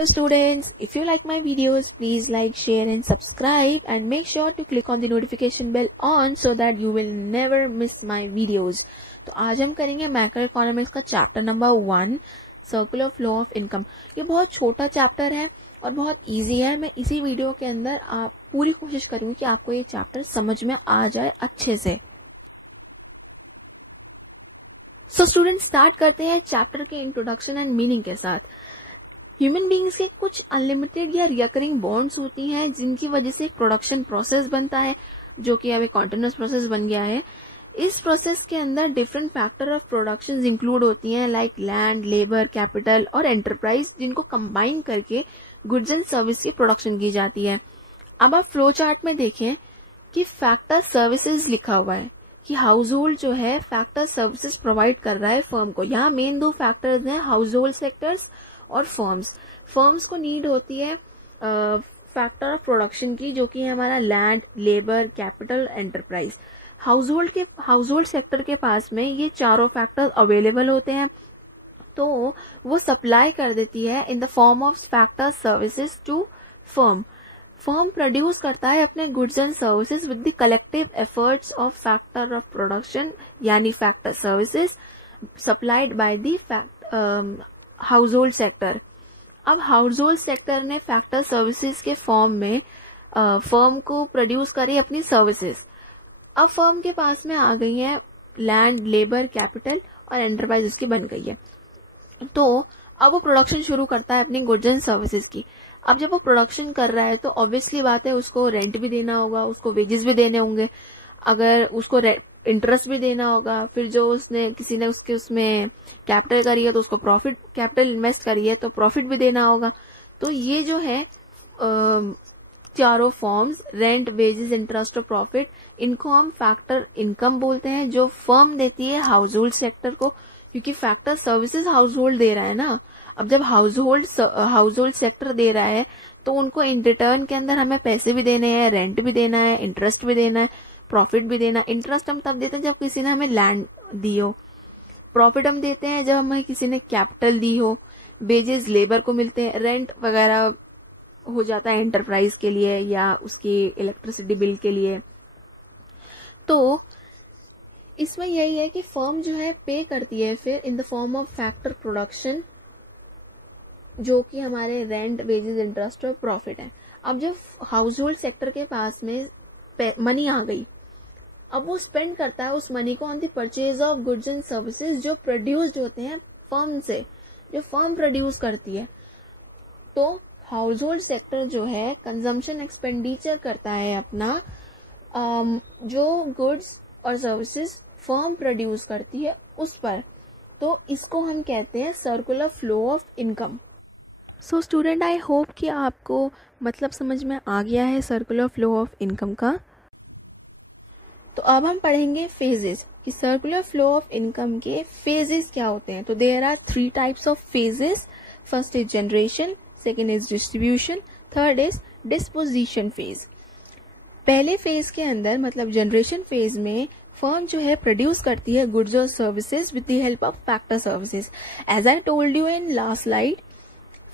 Hello students, if you like my videos, please like, share and subscribe and make sure to click on the notification bell on so that you will never miss my videos. तो आज हम करेंगे macro economics का chapter number 1 circular flow of income. ये बहुत छोटा chapter है और बहुत इजी है। मैं इसी वीडियो के अंदर आप पूरी कोशिश करूंगी कि आपको ये चैप्टर समझ में आ जाए अच्छे से। सो स्टूडेंट स्टार्ट करते हैं चैप्टर के इंट्रोडक्शन एंड मीनिंग के साथ। ह्यूमन बींग्स के कुछ अनलिमिटेड या रिकरिंग बॉन्ड्स होती हैं जिनकी वजह से एक प्रोडक्शन प्रोसेस बनता है जो कि अब एक कॉन्टिन्यूस प्रोसेस बन गया है। इस प्रोसेस के अंदर different factor of production include होती हैं लाइक लैंड, लेबर, कैपिटल और एंटरप्राइज, जिनको कंबाइन करके गुड्स एंड सर्विस की प्रोडक्शन की जाती है। अब आप फ्लो चार्ट में देखें कि फैक्टर सर्विसेज लिखा हुआ है कि हाउस होल्ड जो है फैक्टर सर्विसेज प्रोवाइड कर रहा है फर्म को। यहाँ मेन दो फैक्टर्स हैं, हाउस होल्ड सेक्टर्स और फर्म्स को नीड होती है फैक्टर ऑफ प्रोडक्शन की, जो कि है हमारा land, labour, capital, enterprise. House hold sector के पास में ये चारों फैक्टर्स अवेलेबल होते हैं, तो वो सप्लाई कर देती है in the form of factor services to firm. Firm produce करता है अपने goods and services with the collective efforts of factor of production यानी factor services supplied by the household sector. अब हाउस होल्ड सेक्टर ने factor services के form में firm को produce करी अपनी सर्विसेज। अब फर्म के पास में आ गई है लैंड, लेबर, कैपिटल और एंटरप्राइज उसकी बन गई है, तो अब वो प्रोडक्शन शुरू करता है अपनी गुड्स एंड सर्विसेज की। अब जब वो प्रोडक्शन कर रहा है तो ऑब्वियसली बात है उसको रेंट भी देना होगा, उसको वेजेस भी देने होंगे, अगर उसको इंटरेस्ट भी देना होगा, फिर जो किसी ने उसमें कैपिटल करी है तो उसको प्रॉफिट, कैपिटल इन्वेस्ट करी है तो प्रॉफिट भी देना होगा। तो ये जो है चारों फॉर्म्स, रेंट, वेजेस, इंटरेस्ट और प्रॉफिट, इनको हम फैक्टर इनकम बोलते हैं जो फर्म देती है हाउस होल्ड सेक्टर को, क्योंकि फैक्टर सर्विसेज हाउस होल्ड दे रहा है ना। अब जब हाउस होल्ड सेक्टर दे रहा है तो उनको इन रिटर्न के अंदर हमें पैसे भी देने हैं, रेंट भी देना है, इंटरेस्ट भी देना है, प्रॉफिट भी देना। इंटरेस्ट हम तब देते हैं जब किसी ने हमें लैंड दी हो, प्रॉफिट हम देते हैं जब हमें किसी ने कैपिटल दी हो, वेजेस लेबर को मिलते हैं, रेंट वगैरह हो जाता है एंटरप्राइज के लिए या उसकी इलेक्ट्रिसिटी बिल के लिए। तो इसमें यही है कि फर्म जो है पे करती है फिर इन the form of factor production, जो कि हमारे रेंट, वेजेस, इंटरेस्ट और प्रॉफिट है। अब जब हाउस होल्ड सेक्टर के पास में मनी आ गई, अब वो स्पेंड करता है उस मनी को on the purchase of goods and services जो प्रोड्यूस्ड होते हैं फर्म से, जो फर्म प्रोड्यूस करती है। तो हाउस होल्ड सेक्टर जो है कंजम्पशन एक्सपेंडिचर करता है अपना जो गुड्स और सर्विसेज फर्म प्रोड्यूस करती है उस पर, तो इसको हम कहते हैं circular flow of income. So student, I hope कि आपको मतलब समझ में आ गया है सर्कुलर फ्लो ऑफ इनकम का। तो अब हम पढ़ेंगे फेजेस कि सर्कुलर फ्लो ऑफ इनकम के फेजेस क्या होते हैं। तो there are 3 types of phases. First is generation, second is distribution, third is disposition phase. पहले फेज के अंदर मतलब जनरेशन फेज में फर्म जो है प्रोड्यूस करती है गुड्स और services with the help of factor services. As I told you in last slide,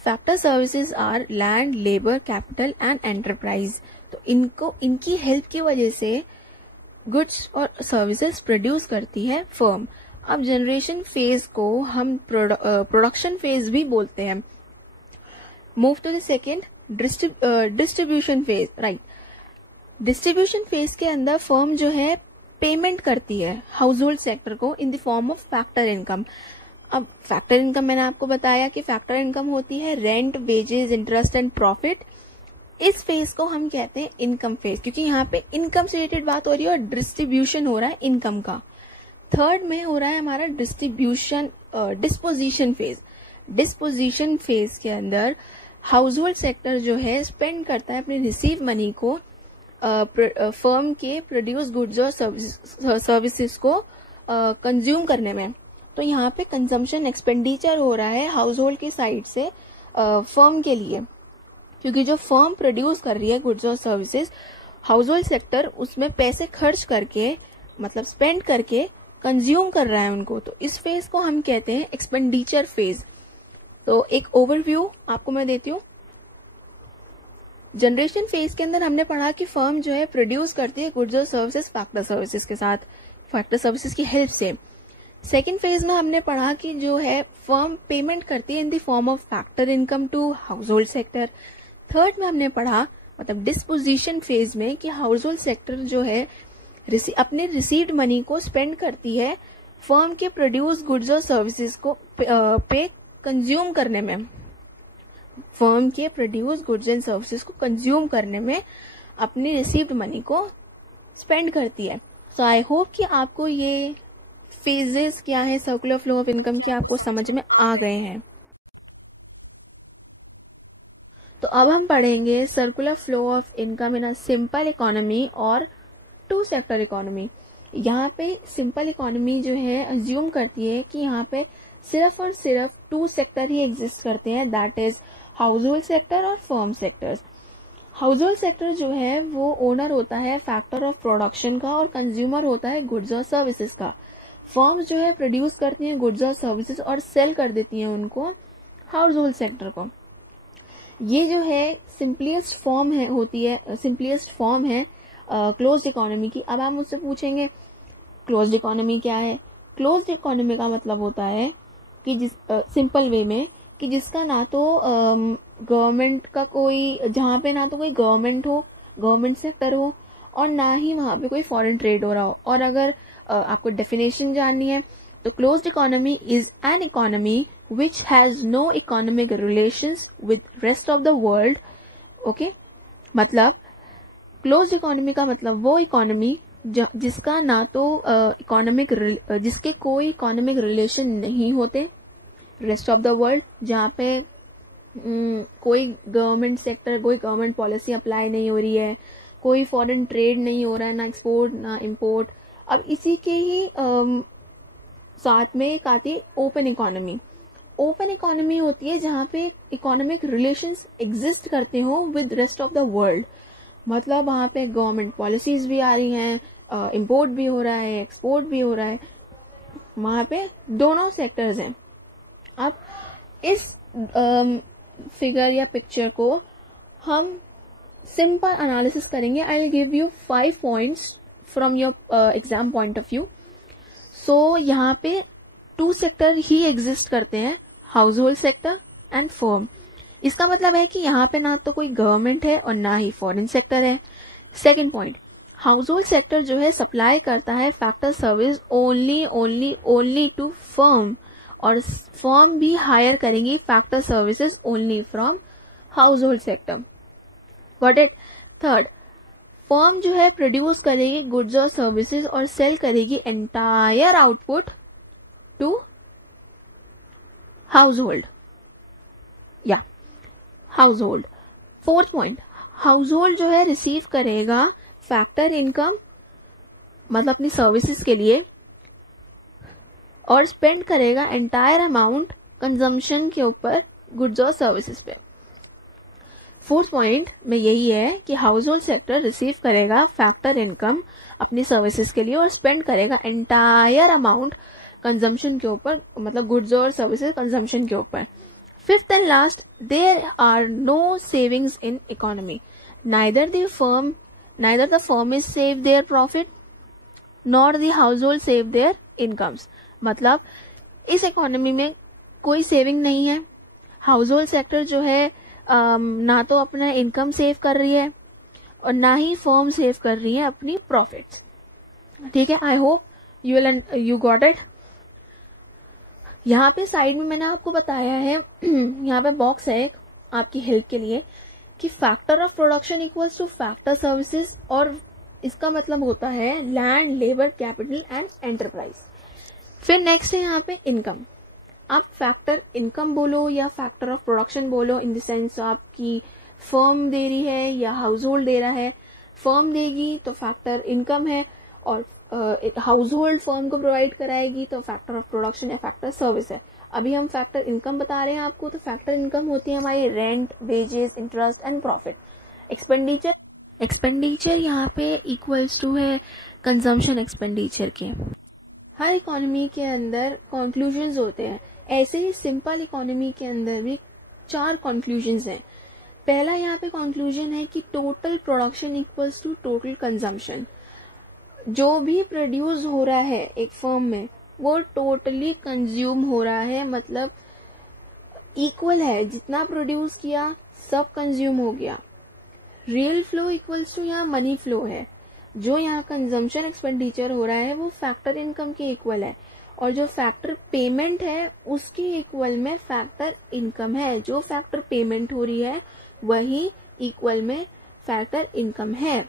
factor services are land, labour, capital and enterprise. तो इनकी हेल्प की वजह से गुड्स और सर्विसेज प्रोड्यूस करती है फर्म। अब जनरेशन फेज को हम प्रोडक्शन फेज भी बोलते हैं। Move to the second, distribution phase. Right, distribution phase के अंदर फर्म जो है पेमेंट करती है हाउस होल्ड सेक्टर को इन the form of factor income. अब फैक्टर इनकम मैंने आपको बताया कि फैक्टर इनकम होती है rent, wages, interest and profit. इस फेज को हम कहते हैं इनकम फेज, क्योंकि यहाँ पे इनकम से रिलेटेड बात हो रही है और डिस्ट्रीब्यूशन हो रहा है इनकम का। थर्ड में हो रहा है हमारा डिस्पोजिशन फेज। डिस्पोजिशन फेज के अंदर हाउस होल्ड सेक्टर जो है स्पेंड करता है अपने रिसीव मनी को फर्म के प्रोड्यूस गुड्स और सर्विसेज को कंज्यूम करने में। तो यहाँ पे कंजम्पशन एक्सपेंडिचर हो रहा है हाउस होल्ड की साइड से फर्म के लिए, क्योंकि जो फर्म प्रोड्यूस कर रही है गुड्स और सर्विसेज, हाउस होल्ड सेक्टर उसमें पैसे खर्च करके मतलब स्पेंड करके कंज्यूम कर रहा है उनको। तो इस फेज को हम कहते हैं एक्सपेंडिचर फेज। तो एक ओवरव्यू आपको मैं देती हूँ। जनरेशन फेज के अंदर हमने पढ़ा कि फर्म जो है प्रोड्यूस करती है गुड्स और सर्विसेज फैक्टर सर्विसेज के साथ, फैक्टर सर्विसेज की हेल्प से। सेकेंड फेज में हमने पढ़ा कि जो है फर्म पेमेंट करती है in the form of factor income to household sector. Third में हमने पढ़ा मतलब डिस्पोजिशन फेज में कि हाउस होल्ड सेक्टर जो है अपने रिसीव्ड मनी को स्पेंड करती है फर्म के प्रोड्यूस गुड्स और सर्विसेज को पे कंज्यूम करने में, फर्म के प्रोड्यूस गुड्स एंड सर्विसेज को कंज्यूम करने में अपनी रिसीव्ड मनी को स्पेंड करती है। सो आई होप कि आपको ये फेजेस क्या है सर्कुलर फ्लो ऑफ इनकम के आपको समझ में आ गए हैं। तो अब हम पढ़ेंगे circular flow of income in a simple economy और टू सेक्टर इकोनॉमी। यहाँ पे सिंपल इकोनॉमी जो है अज्यूम करती है कि यहाँ पे सिर्फ और सिर्फ टू सेक्टर ही एग्जिस्ट करते हैं, that is household sector और firm sectors. Household sector जो है वो ओनर होता है फैक्टर ऑफ प्रोडक्शन का और कंज्यूमर होता है गुड्स और सर्विसेज का। फर्म्स जो है प्रोड्यूस करती हैं गुड्स और सर्विसेज और सेल कर देती हैं उनको हाउस होल्ड सेक्टर को। ये जो है सिंपलेस्ट फॉर्म है क्लोज्ड इकोनॉमी की। अब आप मुझसे पूछेंगे क्लोज्ड इकोनॉमी क्या है? क्लोज्ड इकोनॉमी का मतलब होता है कि सिंपल वे में कि जिसका ना तो गवर्नमेंट का कोई, जहाँ पे ना तो कोई गवर्नमेंट सेक्टर हो और ना ही वहाँ पे कोई फॉरेन ट्रेड हो रहा हो। और अगर आपको डेफिनेशन जाननी है तो closed economy is an economy which has no economic relations with rest of the world. Okay, मतलब क्लोज्ड इकोनॉमी का मतलब वो इकोनॉमी जिसका ना तो जिसके कोई इकोनॉमिक रिलेशन नहीं होते रेस्ट ऑफ द वर्ल्ड, जहाँ पे कोई गवर्नमेंट सेक्टर, कोई गवर्नमेंट पॉलिसी अप्लाई नहीं हो रही है, कोई फॉरेन ट्रेड नहीं हो रहा है, ना एक्सपोर्ट ना इंपोर्ट। अब इसी के ही साथ में एक आती है ओपन इकोनॉमी। ओपन इकोनॉमी होती है जहाँ पे इकोनॉमिक रिलेशंस एग्जिस्ट करते हो with rest of the world, मतलब वहाँ पे गवर्नमेंट पॉलिसीज भी आ रही हैं, इंपोर्ट भी हो रहा है, एक्सपोर्ट भी हो रहा है, वहाँ पे दोनों सेक्टर्स हैं। अब इस फिगर या पिक्चर को हम सिंपल एनालिसिस करेंगे। I will give you 5 points from your exam point of view. So यहाँ पे 2 सेक्टर ही एग्जिस्ट करते हैं, household sector and firm. इसका मतलब है कि यहाँ पे ना तो कोई गवर्नमेंट है और ना ही फॉरेन सेक्टर है। Second point, household sector जो है सप्लाई करता है factor service only to firm, और फर्म भी हायर करेंगी factor services only from household sector. Got it? Third, firm जो है प्रोड्यूस करेगी गुड्स और सर्विसेज और सेल करेगी entire output to household या household. Fourth point, household जो है रिसीव करेगा फैक्टर इनकम मतलब अपनी सर्विसेज के लिए और स्पेंड करेगा एंटायर अमाउंट कंजम्पशन के ऊपर गुड्स और सर्विसेज पे। फोर्थ पॉइंट में यही है कि हाउस होल्ड सेक्टर रिसीव करेगा फैक्टर इनकम अपनी सर्विसेज के लिए और स्पेंड करेगा एंटायर अमाउंट कंजम्पशन के ऊपर, मतलब गुड्स और सर्विसेज कंजम्पशन के ऊपर। Fifth and last, there are no savings in economy, neither the firm is save their profit nor the household save their incomes. मतलब इस इकोनॉमी में कोई सेविंग नहीं है, हाउस होल्ड सेक्टर जो है ना तो अपना इनकम सेव कर रही है और ना ही फर्म सेव कर रही है अपनी प्रॉफिट्स। ठीक है, I hope you got it. यहाँ पे साइड में मैंने आपको बताया है यहाँ पे बॉक्स है एक आपकी हेल्प के लिए कि factor of production equals two factor services, और इसका मतलब होता है land, labour, capital and enterprise. फिर नेक्स्ट है यहाँ पे इनकम। आप फैक्टर इनकम बोलो या फैक्टर ऑफ प्रोडक्शन बोलो, इन द सेंस आपकी फर्म दे रही है या हाउस होल्ड दे रहा है। फर्म देगी तो फैक्टर इनकम है, और हाउस होल्ड फर्म को प्रोवाइड कराएगी तो फैक्टर ऑफ प्रोडक्शन या फैक्टर सर्विस है। अभी हम फैक्टर इनकम बता रहे हैं आपको, तो फैक्टर इनकम होती है हमारी rent, wages, interest and profit. Expenditure यहाँ पे इक्वल्स टू है कंजम्पशन एक्सपेंडिचर के। हर इकोनॉमी के अंदर कंक्लूजन्स होते हैं, ऐसे ही सिंपल इकोनॉमी के अंदर भी 4 कंक्लूजन्स हैं। पहला यहाँ पे कंक्लूजन है कि total production equals to total consumption. जो भी प्रोड्यूस हो रहा है एक फर्म में वो टोटली कंज्यूम हो रहा है, मतलब इक्वल है, जितना प्रोड्यूस किया सब कंज्यूम हो गया। रियल फ्लो इक्वल्स टू यहाँ मनी फ्लो है, जो यहाँ कंजम्पशन एक्सपेंडिचर हो रहा है वो फैक्टर इनकम के इक्वल है, और जो फैक्टर पेमेंट है उसके इक्वल में फैक्टर इनकम है। जो फैक्टर पेमेंट हो रही है वही इक्वल में फैक्टर इनकम है।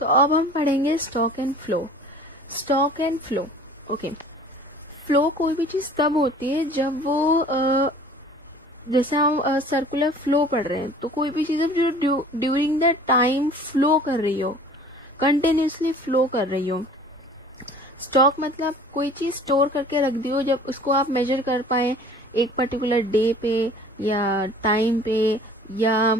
तो अब हम पढ़ेंगे stock and flow. Stock and flow, okay. Flow कोई भी चीज तब होती है जब वो जैसे हम सर्कुलर फ्लो पढ़ रहे हैं, तो कोई भी चीज जो ड्यूरिंग द टाइम फ्लो कर रही हो, कंटिन्यूसली फ्लो कर रही हो। स्टॉक मतलब कोई चीज स्टोर करके रख दी हो, जब उसको आप मेजर कर पाए एक पर्टिकुलर डे पे या टाइम पे या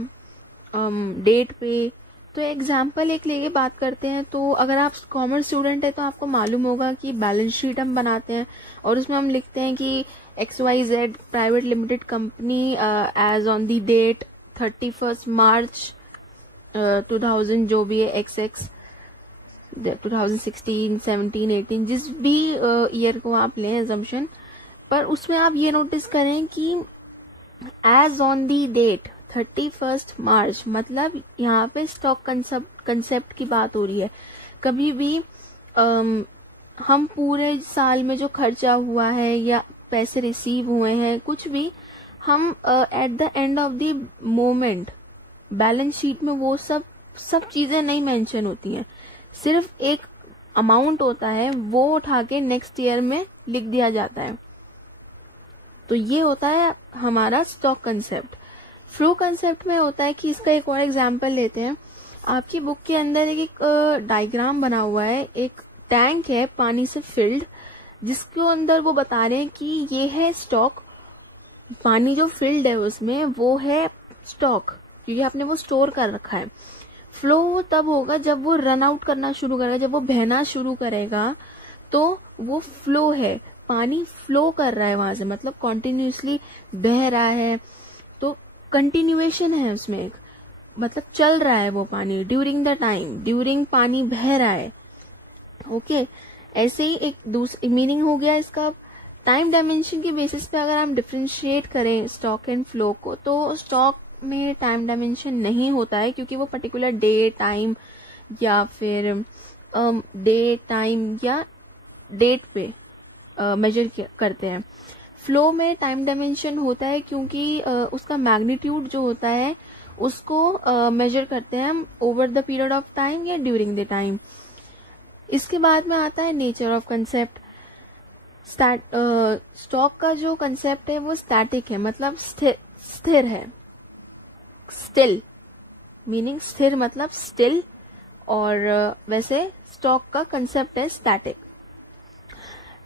डेट पे। तो एग्जाम्पल एक लेके बात करते हैं, तो अगर आप कॉमर्स स्टूडेंट है तो आपको मालूम होगा कि बैलेंस शीट हम बनाते हैं और उसमें हम लिखते हैं कि XYZ private limited company as on the date 31 March 2000 जो भी है XX 2016, 17, 18 जिस भी ईयर को आप लें एजम्पशन, पर उसमें आप ये नोटिस करें कि एज ऑन दी डेट 31 मार्च, मतलब यहाँ पे स्टॉक कंसेप्ट की बात हो रही है। कभी भी हम पूरे साल में जो खर्चा हुआ है या पैसे रिसीव हुए हैं, कुछ भी हम at the end of the moment balance sheet में वो सब चीजें नहीं मेंशन होती हैं, सिर्फ एक अमाउंट होता है वो उठा के नेक्स्ट ईयर में लिख दिया जाता है। तो ये होता है हमारा स्टॉक कंसेप्ट। फ्लो कंसेप्ट में होता है कि इसका एक और एग्जांपल लेते हैं। आपकी बुक के अंदर एक डायग्राम बना हुआ है, एक टैंक है पानी से फिल्ड, जिसके अंदर वो बता रहे हैं कि ये है स्टॉक, पानी जो फिल्ड है उसमें वो है स्टॉक, क्योंकि आपने वो स्टोर कर रखा है। फ्लो तब होगा जब वो रन आउट करना शुरू करेगा, जब वो बहना शुरू करेगा तो वो फ्लो है, पानी फ्लो कर रहा है वहां से, मतलब कॉन्टिन्यूसली बह रहा है, तो कंटिन्यूएशन है उसमें एक, मतलब चल रहा है वो पानी ड्यूरिंग द टाइम, ड्यूरिंग पानी बह रहा है। ओके, ऐसे ही एक दूसरी मीनिंग हो गया इसका। टाइम डायमेंशन के बेसिस पे अगर हम डिफरेंशिएट करें स्टॉक एंड फ्लो को, तो स्टॉक में टाइम डायमेंशन नहीं होता है, क्योंकि वो पर्टिकुलर डे टाइम या फिर डे टाइम या डेट पे मेजर करते हैं। फ्लो में टाइम डायमेंशन होता है क्योंकि उसका मैग्नीट्यूड जो होता है उसको मेजर करते हैं हम over the period of time या ड्यूरिंग द टाइम। इसके बाद में आता है नेचर ऑफ कंसेप्ट। स्टॉक का जो कंसेप्ट है वो स्टैटिक है, मतलब स्थिर है। स्टिल मीनिंग स्थिर मतलब स्टिल, और वैसे स्टॉक का कंसेप्ट है स्टैटिक।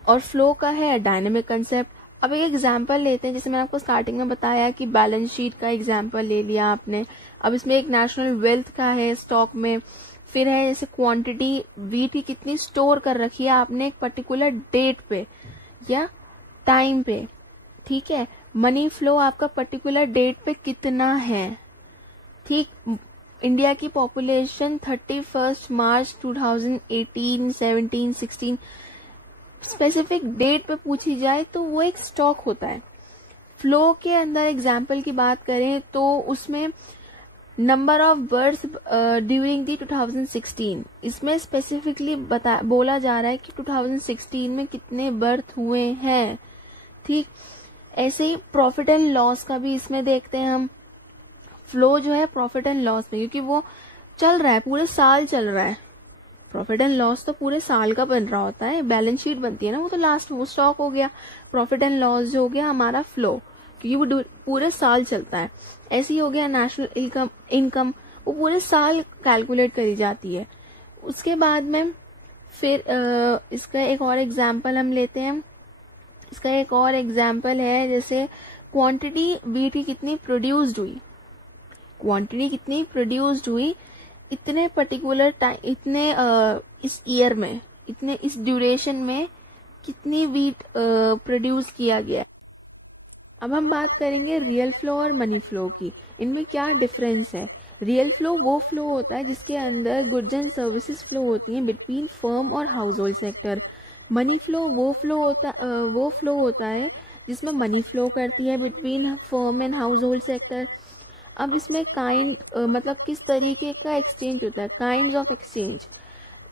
और फ्लो का है डायनेमिक कंसेप्ट। अब एक एग्जांपल लेते हैं, जैसे मैंने आपको स्टार्टिंग में बताया कि बैलेंस शीट का एग्जांपल ले लिया आपने। अब इसमें एक नेशनल वेल्थ का है स्टॉक में, फिर है जैसे क्वांटिटी वीट की कितनी स्टोर कर रखी है आपने एक पर्टिकुलर डेट पे या टाइम पे, ठीक है। मनी फ्लो आपका पर्टिकुलर डेट पे कितना है, ठीक। इंडिया की पॉपुलेशन 31 मार्च 2018, 17, 16 स्पेसिफिक डेट पे पूछी जाए तो वो एक स्टॉक होता है। फ्लो के अंदर एग्जाम्पल की बात करें तो उसमें number of birth during the 2016, इसमें स्पेसिफिकली बोला जा रहा है कि 2016 में कितने बर्थ हुए हैं, ठीक। ऐसे ही प्रॉफिट एंड लॉस का भी इसमें देखते हैं हम। फ्लो जो है प्रॉफिट एंड लॉस में, क्योंकि वो चल रहा है, पूरे साल चल रहा है। प्रॉफिट एंड लॉस तो पूरे साल का बन रहा होता है, बैलेंस शीट बनती है ना, वो तो लास्ट वो स्टॉक हो गया। प्रॉफिट एंड लॉस जो हो गया हमारा फ्लो, क्योंकि वो पूरे साल चलता है। ऐसे ही हो गया नेशनल इनकम, वो पूरे साल कैलकुलेट करी जाती है। उसके बाद में फिर इसका एक और एग्जाम्पल हम लेते हैं। इसका एक और एग्जाम्पल है जैसे क्वांटिटी वीट की कितनी प्रोड्यूस्ड हुई, क्वांटिटी कितनी प्रोड्यूस्ड हुई इतने पर्टिकुलर टाइम, इतने इस ईयर में, इतने इस ड्यूरेशन में कितनी वीट प्रोड्यूस किया गया। अब हम बात करेंगे रियल फ्लो और मनी फ्लो की। इनमें क्या डिफरेंस है। रियल फ्लो वो फ्लो होता है जिसके अंदर गुड्स एंड सर्विसेज फ्लो होती हैं बिटवीन फर्म और house hold sector. Money flow वो फ्लो होता है जिसमें मनी फ्लो करती है between firm and house hold sector. अब इसमें मतलब किस तरीके का एक्सचेंज होता है, kinds of exchange.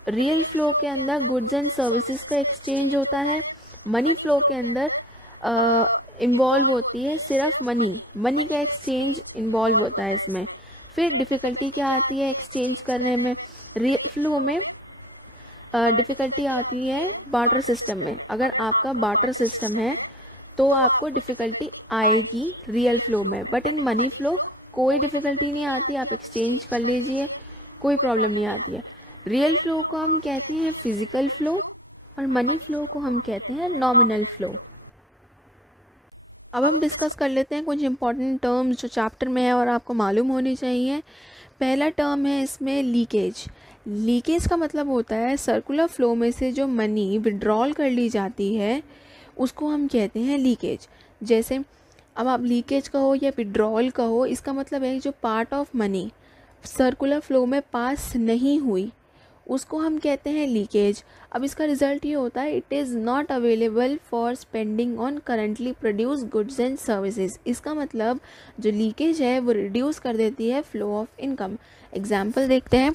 Real flow के अंदर गुड्स एंड सर्विसेज का एक्सचेंज होता है। मनी फ्लो के अंदर इन्वॉल्व होती है सिर्फ मनी का एक्सचेंज इन्वॉल्व होता है इसमें। फिर डिफिकल्टी क्या आती है एक्सचेंज करने में। रियल फ्लो में डिफिकल्टी आती है बार्टर सिस्टम में। अगर आपका बार्टर सिस्टम है तो आपको डिफिकल्टी आएगी रियल फ्लो में, बट इन मनी फ्लो कोई डिफिकल्टी नहीं आती, आप एक्सचेंज कर लीजिए, कोई प्रॉब्लम नहीं आती है। रियल फ्लो को हम कहते हैं फिजिकल फ्लो और मनी फ्लो को हम कहते हैं नॉमिनल फ्लो। अब हम डिस्कस कर लेते हैं कुछ इंपॉर्टेंट टर्म्स जो चैप्टर में है और आपको मालूम होनी चाहिए। पहला टर्म है इसमें लीकेज। लीकेज का मतलब होता है सर्कुलर फ्लो में से जो मनी विड्रॉल कर ली जाती है उसको हम कहते हैं लीकेज। जैसे अब आप लीकेज कहो या विड्रॉल कहो, इसका मतलब है जो part of money circular flow में पास नहीं हुई उसको हम कहते हैं लीकेज। अब इसका रिजल्ट ये होता है it is not available for spending on currently produce goods and services. इसका मतलब जो लीकेज है वो रिड्यूस कर देती है फ्लो ऑफ इनकम। एग्जाम्पल देखते हैं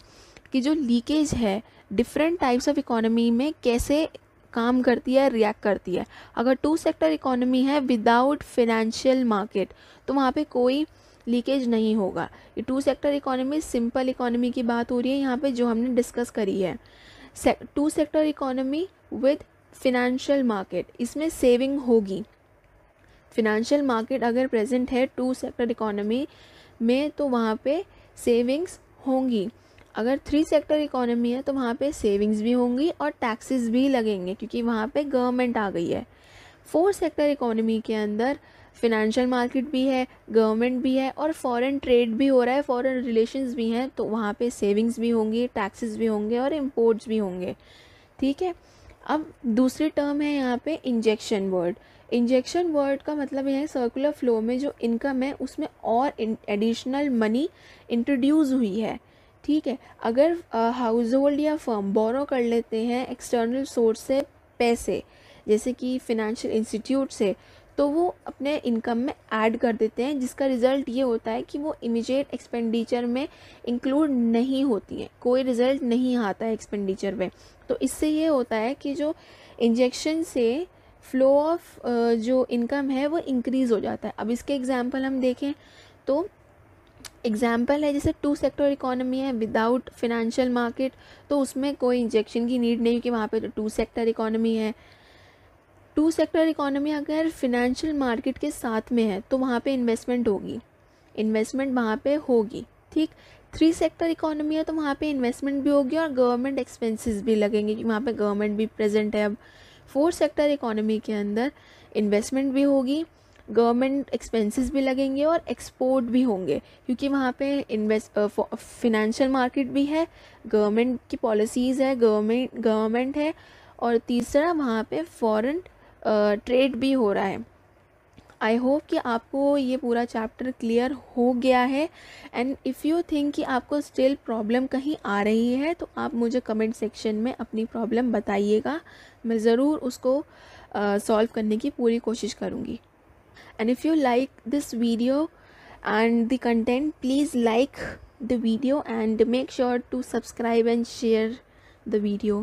कि जो लीकेज है डिफरेंट टाइप्स ऑफ इकोनॉमी में कैसे काम करती है, रिएक्ट करती है। अगर टू सेक्टर इकोनॉमी है विदाउट फाइनेंशियल मार्केट तो वहाँ पे कोई लीकेज नहीं होगा। ये two sector economy simple economy की बात हो रही है यहाँ पे जो हमने डिस्कस करी है। Two sector economy with financial market, इसमें सेविंग होगी। फिनेंशियल मार्केट अगर प्रेजेंट है टू सेक्टर इकोनॉमी में तो वहाँ पे सेविंग्स होंगी। अगर थ्री सेक्टर इकोनॉमी है तो वहाँ पे सेविंग्स भी होंगी और टैक्सेस भी लगेंगे क्योंकि वहाँ पे गवर्नमेंट आ गई है। फोर सेक्टर इकोनॉमी के अंदर फिनेंशियल मार्केट भी है, गवर्नमेंट भी है और फॉरेन ट्रेड भी हो रहा है, फॉरेन रिलेशंस भी हैं, तो वहाँ पे सेविंग्स भी होंगी, टैक्सेस भी होंगे और इम्पोर्ट्स भी होंगे। ठीक है। अब दूसरी टर्म है यहाँ पे इंजेक्शन वर्ड। इंजेक्शन वर्ड का मतलब यह है सर्कुलर फ्लो में जो इनकम है उसमें और एडिशनल मनी इंट्रोड्यूस हुई है। ठीक है। अगर हाउस होल्ड या फर्म बोरो कर लेते हैं एक्सटर्नल सोर्स से पैसे जैसे कि फिनेंशियल इंस्टीट्यूट से, तो वो अपने इनकम में ऐड कर देते हैं जिसका रिज़ल्ट ये होता है कि वो इमीडिएट एक्सपेंडिचर में इंक्लूड नहीं होती हैं, कोई रिज़ल्ट नहीं आता है एक्सपेंडिचर में। तो इससे ये होता है कि जो इंजेक्शन से फ्लो ऑफ जो इनकम है वो इंक्रीज़ हो जाता है। अब इसके एग्जांपल हम देखें तो एग्जाम्पल है जैसे टू सेक्टर इकोनॉमी है विदाउट फिनेंशियल मार्केट, तो उसमें कोई इंजेक्शन की नीड नहीं क्योंकि वहाँ पे तो टू सेक्टर इकोनॉमी है। टू सेक्टर इकोनॉमी अगर फिनेंशियल मार्केट के साथ में है तो वहाँ पे इन्वेस्टमेंट वहाँ पे होगी। ठीक। थ्री सेक्टर इकोनॉमी है तो वहाँ पे इन्वेस्टमेंट भी होगी और गवर्नमेंट एक्सपेंसेस भी लगेंगे कि वहाँ पे गवर्नमेंट भी प्रेजेंट है। अब फोर सेक्टर इकोनॉमी के अंदर इन्वेस्टमेंट भी होगी, गवर्नमेंट एक्सपेंसेस भी लगेंगे और एक्सपोर्ट भी होंगे क्योंकि वहाँ पे फिनेंशियल मार्केट भी है, गवर्नमेंट की पॉलिसीज़ है, गवर्नमेंट है और तीसरा वहाँ पे फॉरेन ट्रेड भी हो रहा है। आई होप कि आपको ये पूरा चैप्टर क्लियर हो गया है। एंड इफ़ यू थिंक कि आपको स्टिल प्रॉब्लम कहीं आ रही है तो आप मुझे कमेंट सेक्शन में अपनी प्रॉब्लम बताइएगा, मैं ज़रूर उसको सॉल्व करने की पूरी कोशिश करूँगी। And if you like this video and the content, please like the video and make sure to subscribe and share the video.